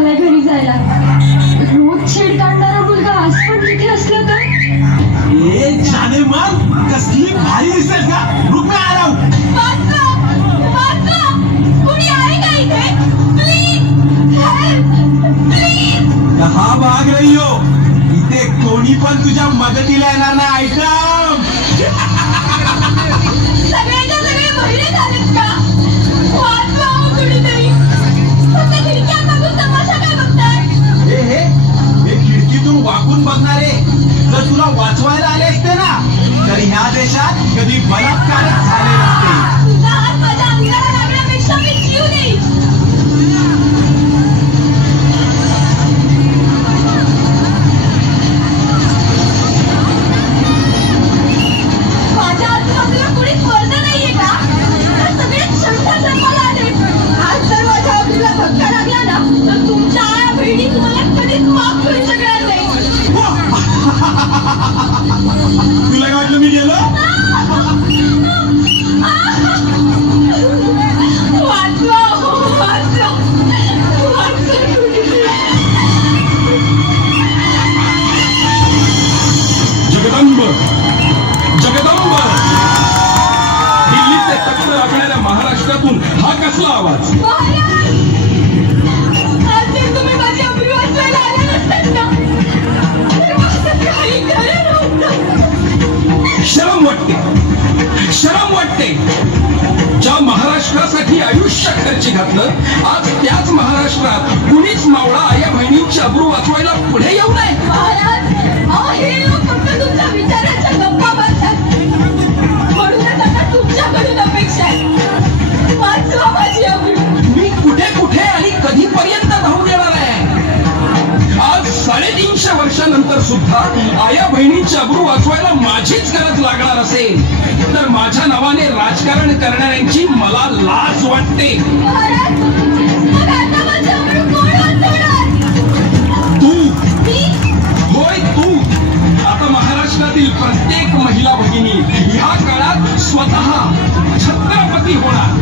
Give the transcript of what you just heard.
झालाय घरी जायला. रोज छेड काढणारा मुलगा आज पण तिथे असला तर? ए जाने मन कसली भारी दिसेल का? रुपये आला. कोणी आहे का इथे? Please help, please. कहा भाग रही हो? इथे कोणी पण तुझ्या मदतीला येणार नाही. ऐकम सगळ्याच्या सगळे बहिणी झालेत का? वाचवा हो कुणीतरी. फक्त खिडक्या बघून तमाशा काय बघताय? हे खिडकीतून वाकून बघणारे जर तुला वाचवायला आले असते ना तर ह्या देशात कधी बलात्कारच झाले नसते. तुझा हात माझ्या अंगाला लागण्यापेक्षा मी जीव देईन. माझ्या आजूबाजूला कुणीच वर्ध नाहीये का? सगळे क्षमता जन्माला आले. आज जर माझ्या आवडीला धक्का लागला ना तर तुमच्या आया बहिणी तुम्हाला कधीच माफ करू शकणार नाही. तुला काय वाटलं मी गेलो? वाचवा हो, वाचवा. जगदंब जगदंब दिल्लीचे तख्त राखणाऱ्या महाराष्ट्रातून हा कसला आवाज? आज जर तुम्ही माझी अब्रू वाचवायला आले नसतात ना तर माझं काही खरं नव्हतं. शरम वाटते, शरम वाटते. ज्या महाराष्ट्रासाठी आयुष्य खर्ची घातलं आज त्याच महाराष्ट्रात कुणीच मावळा आया बहिणींची अब्रू वाचवायला पुढे येऊ नये. महाराज, हे लोक फक्त तुमच्या विचारांच्या गप्पा मारतात. म्हणूनच आता तुमच्याकडून अपेक्षा आहे. वाचवा माझी अब्रू. मी कुठे कुठे आणि कधीपर्यंत धावून येणार आहे? आज 350 वर्षानंतर सुद्धा आया बहिणींची अब्रू वाचवायला माझीच गरज लागणार असेल तर माझ्या नावाने राजकारण करणाऱ्यांची मला लाज वाटते. महाराज, मग आता माझी अब्रू कोण वाचवणार? तू, मी? होय तू. आता महाराष्ट्रातील प्रत्येक महिला भगिनी ह्या काळात स्वतः छत्रपती होणार.